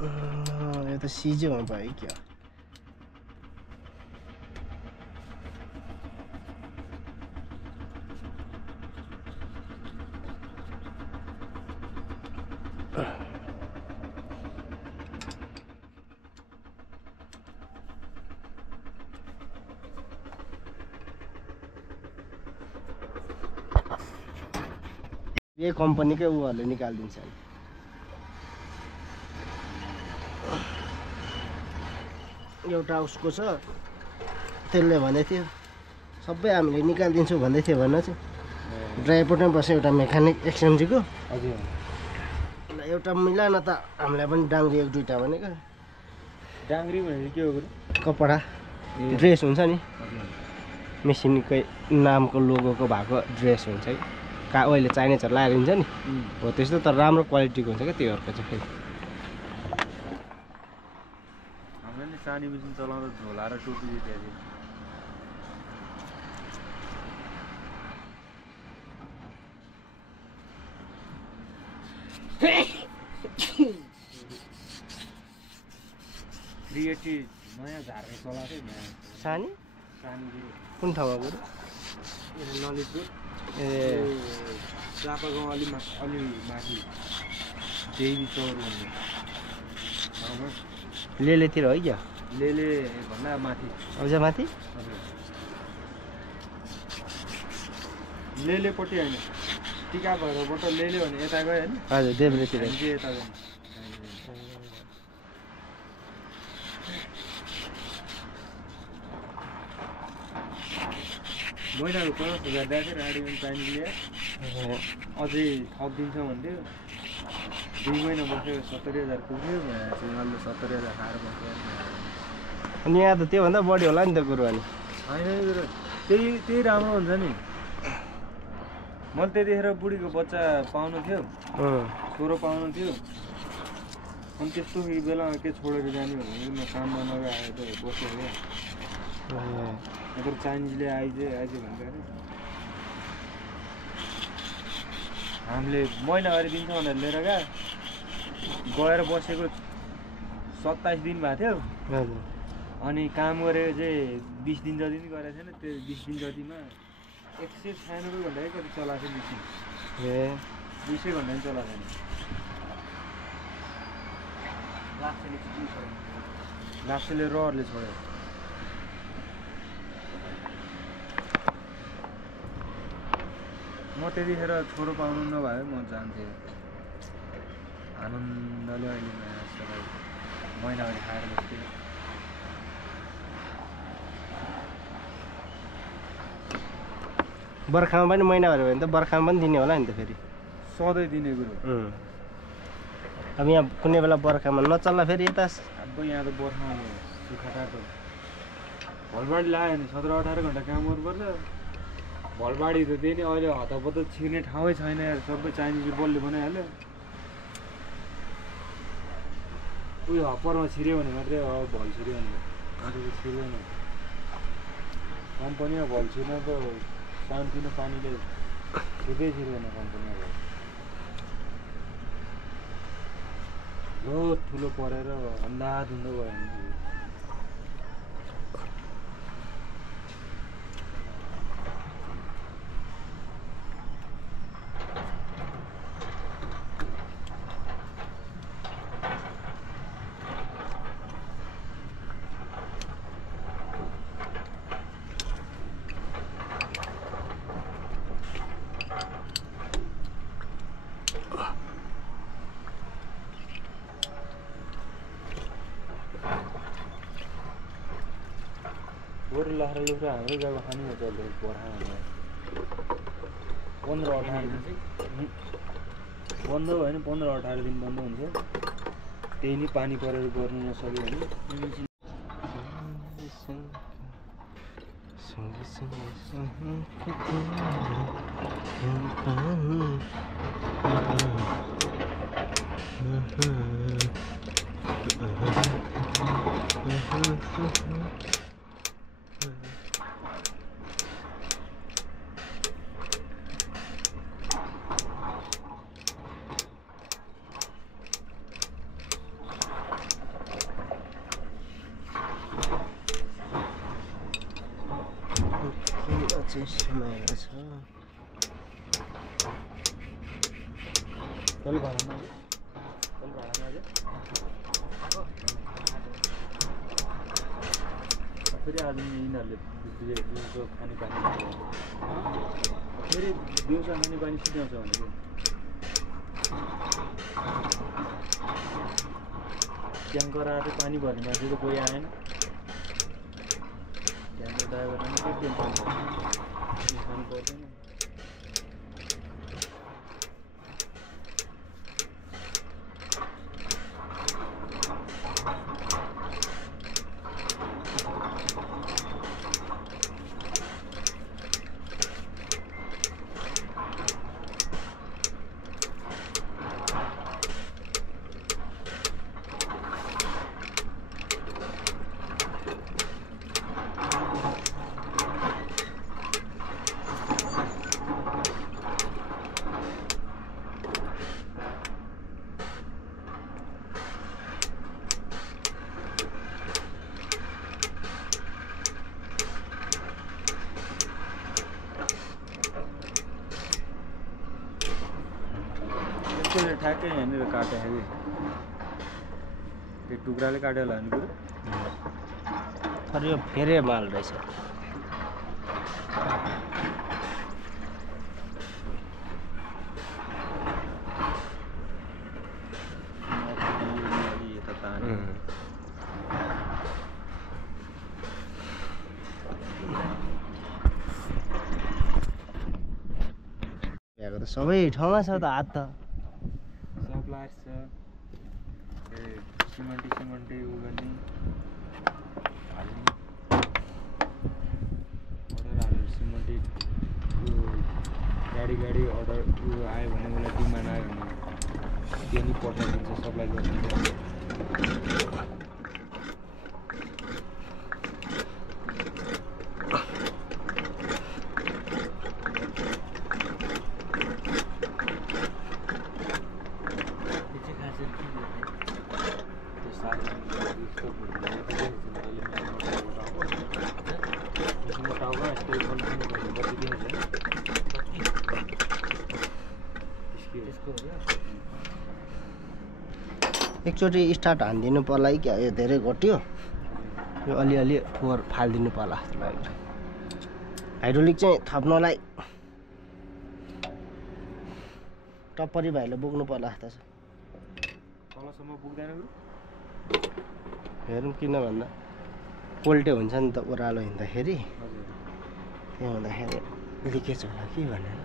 यो त सिजोमा भयो क्या यही कम्पनीकै उहरूले निकालिदिन्छ नि एउटा उसको छ त्यसले भन्दै थियो सबै हामीले निकालिदिन्छु भन्दै थियो भन्न चाहिँ ड्राइभरमै बस्यो एउटा मेकानिक एक्सएमजीको हजुर एउटा मिला न त हामीलाई पनि डाङ्ग्री एक दुईवटा भनेको डाङ्ग्री भनेर के हो कपडा ड्रेस हुन्छ नि मेसिनकै नामको लोगोको भएको ड्रेस हुन्छ कि अहिले चाइनिजहरू लगाएर हिँड्छ नि हो त्यस्तो तर राम्रो क्वालिटीको हुन्छ क्या त्योहरूको चाहिँ फेरि हाम्रो नि सानी मेसिन चलाउँदा झोला र टोपी दिएको क्रिएटिभ नयाँ झार्ने चलाएको थियो सानी सानी कुन ठाउँमा गयो ललितपुर ए चापागाउँ अलि माथि देवी चौर भन्ने लेलेतिर है क्या लेले भन्दा माथि अझ माथि हजुर लेलेपट्टि होइन टिका भएरबाट लेले भने यता गयो होइन हजुर देब्रेतिर हामी चाहिँ यता गयो महिनाको 50,000 दिएको थियो राडीमा चाइनिजले अझै थपिदिन्छ भन्थ्यो 2 महिना बस्यो 70,000 पुग्थ्यो चाहिँ अहिले 70,000 खाएर बस्यो अनि यहाँ त त्योभन्दा बढी होला नि त कुरो अनि होइन त्यही राम्रो हुन्छ नि मैले त्यतिखेर बुढीको बच्चा पाउनु थियो छोरो पाउनु थियो अनि त्यस्तो बेलामा के छोडेर जाने भने म काममा नगएर त बस्यो क्या अगर चाइनिजले आइज भन्छ अरे हामीले महिना गरिदिन्छ भनेर लिएर गएर बसेको 27 दिन भएको थियो अनि काम गरेको चाहिँ 20 दिन जति पनि गरेको थिएन त्यो 20 दिन जतिमा 196 घन्टा कति चलाएको थियो मेसिन 200 घन्टा पनि चलाएको थिएन लाप्सेले रहरले छोड्यो म त्यतिखेर छोरो पाउनु नभए म जान्थेँ आनन्दले अहिले महिनाभरि खाएर बस्थेँ बर्खामा पनि महिनाभरि भयो भने त बर्खामा पनि दिने होला नि त फेरि सधैँ दिने कुरो अब यहाँ कुनै बेला बर्खामा नचल्ला फेरि यता अब यहाँ त बर्खामा सुखाटाको भलबाडी लाग्यो भने 17-18 घन्टा काम गर्नुपर्छ भलबाडी त त्यही नै अहिले हतपत छिर्ने ठाउँै छैन यार सबै चाइनिजले बलले बनाइहाल्यो उयो हप्परमा छिर्यो भने मात्रै अब भल छिर्यो भने अरू त छिर्दैन कम्पनीमा भल छिर्न त सानोतिनो पानीले छिर्दै छिर्दैन कम्पनीमा भल ठुलो परेर अन्धाधुन्धो भयो भने बरु लहरा लुख्रा हाम्रो जग्गा खानु हो चल्दै बर्खामा 15-18 दिन बन्द भयो भने 15-18 दिन बन्द हुन्छ त्यही नै पानी परेर गर्नु नसक्यो भने तल भाडामा अझै फेरि आज यिनीहरूले दिउँसो खानेपानी फेरि दिउँसो खानेपानी सिध्याउँछ भनेको ट्याङ्कर आएको पानी भर्ने मान्छे त कोही आएन ट्याङ्कर ड्राइभरले के टेन्सन खानु पर्दैन ठ्याक्कै यहाँनिर काटे है त्यो टुक्राले काट्यो होला नि कुरो तर यो फेरि माल रहेछ सबै ठाउँमा छ त हात त सप्लायर्स छ सिमेन्टी उ गर्ने हाल्ने अर्डर हालेर सिमेन्टी गाडी अर्डर आयो भने उसलाई डिमान्ड आयो भने त्यो नि पठाइदिन्छ सप्लाई गरिदिन्छ एकचोटि स्टार्ट हानिदिनु पर्ला क्या यो धेरै घट्यो यो अलिअलि फोहोर फालिदिनु पर्ला जस्तो लाग्यो हाइड्रोलिक चाहिँ थप्नलाई टप्परी भाइले बोक्नु पर्ला जस्तो छ तलसम्म पुग्दैन हेरौँ किन भन्दा पोल्टे हुन्छ नि त ओह्रालो हिँड्दाखेरि त्यही हुँदाखेरि लिकेज होला कि भनेर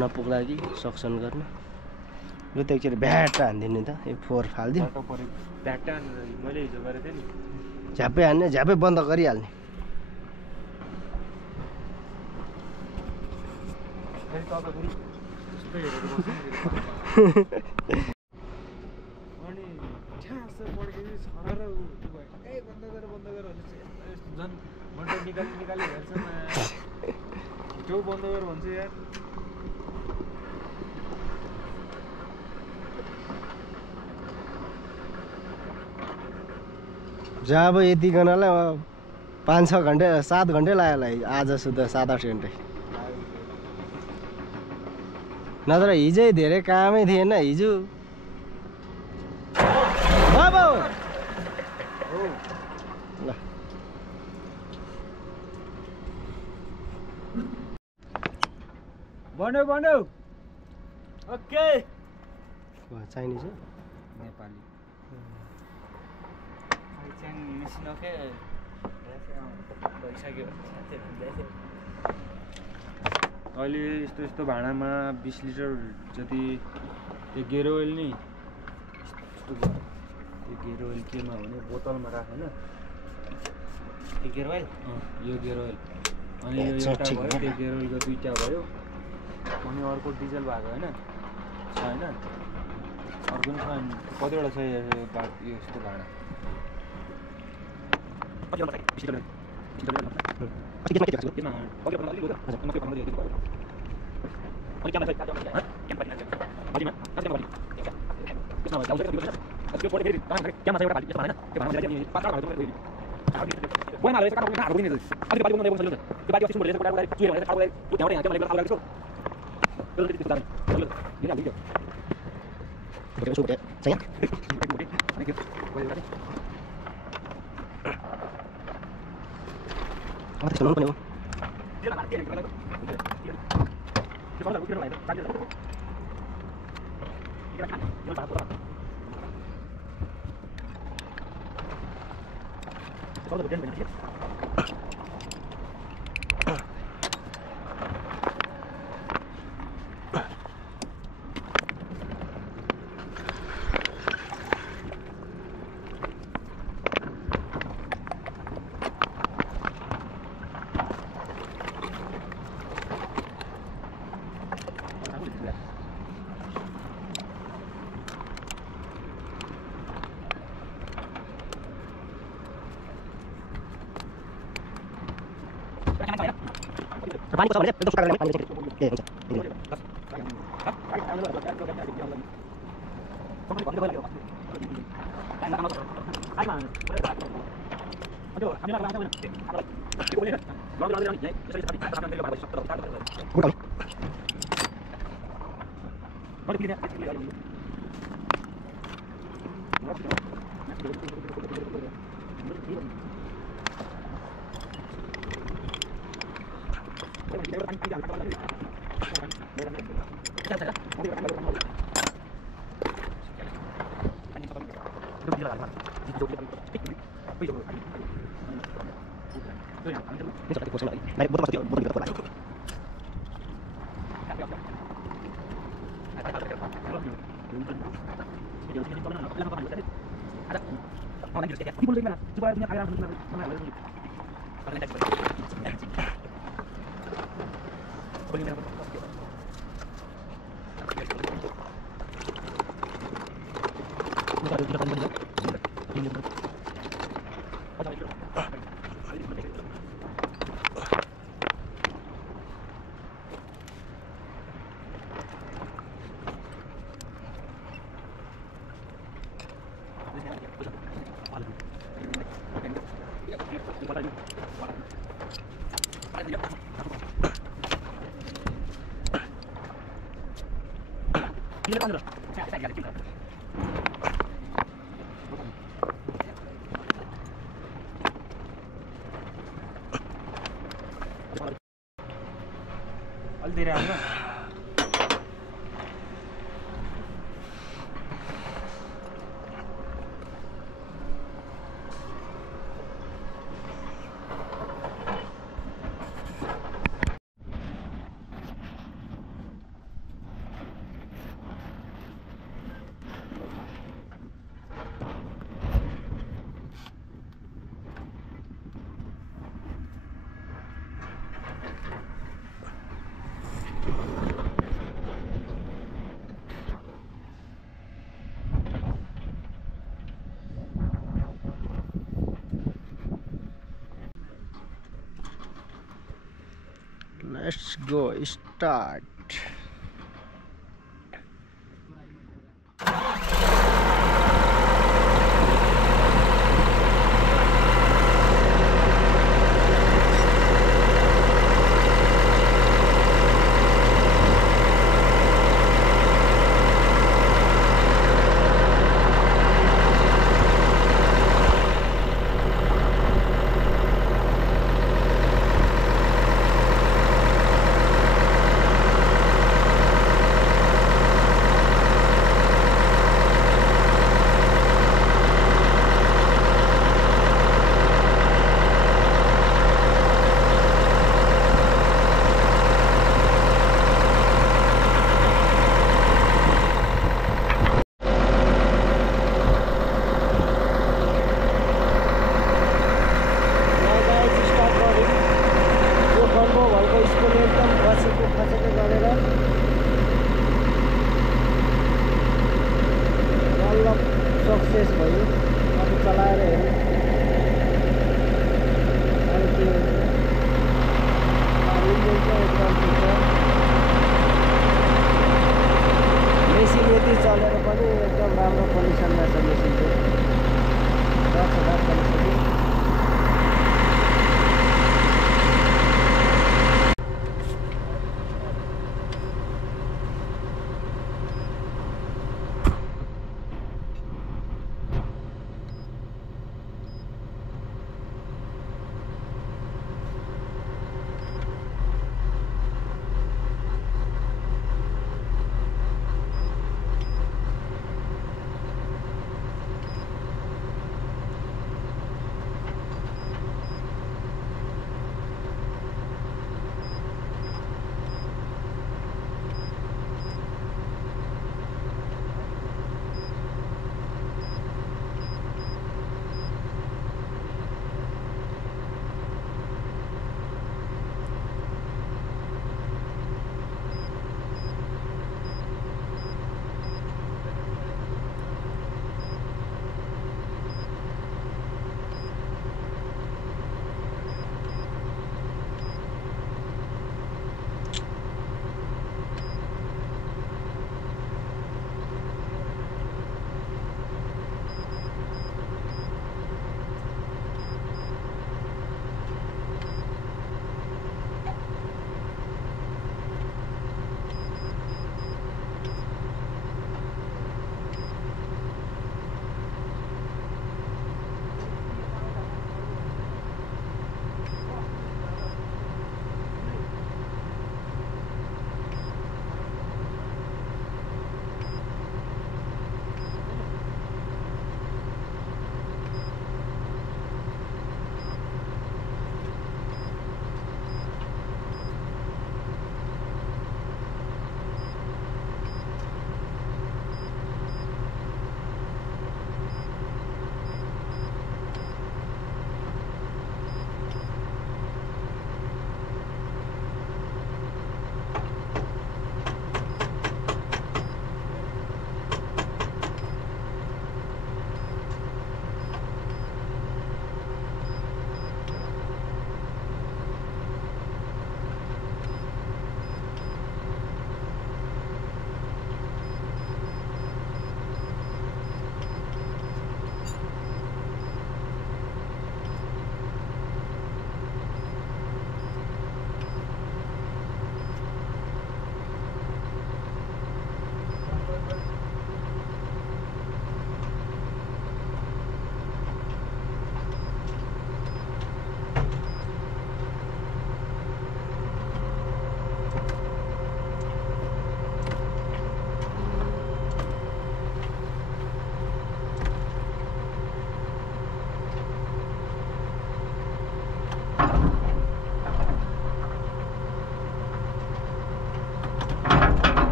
नपुग्ला कि सक्सन गर्न यो त एकचोटि भ्याट हानिदिनु त यो फोहोर फालिदिउँ मैले हिजो गरेको थिएँ नि झ्याप्पै हान्ने झ्याप्पै बन्द गरिहाल्ने अनि ठ्यास पड्केपछि छर ए बन्द गर झन् मोटर निकाली हेर्छ त्यो बन्द गर भन्छ यार जहाँ अब यतिकनालाई 5-6 घन्टे 7 घन्टे लाग्यो होला आज सुधा 7-8 घन्टे नत्र हिजै धेरै कामै थिएन हिजो ल भन्यो ओके चाइनिज हो नेपाली अहिले यस्तो भाँडामा 20 लिटर जति यो गेयर ओइल नि यस्तो यो गेयर ओइल केमा भने बोतलमा राखेन यो गेयर ओइल यो गेयर ओइल अनि यो एउटा भयो त्यो गेयर ओइलको 2टा भयो अनि अर्को डिजल भएको होइन छैन अर्को पनि छैन कतिवटा छ यस्तो भाँडा Saya. Apa tuh nonton ya? Panik kok itu suka dengan panik sedikit. Oke, ini. Ini seperti kursi lagi. Naik botol pasti botol juga kuat. अलि धेरै आउँछ Let's go start.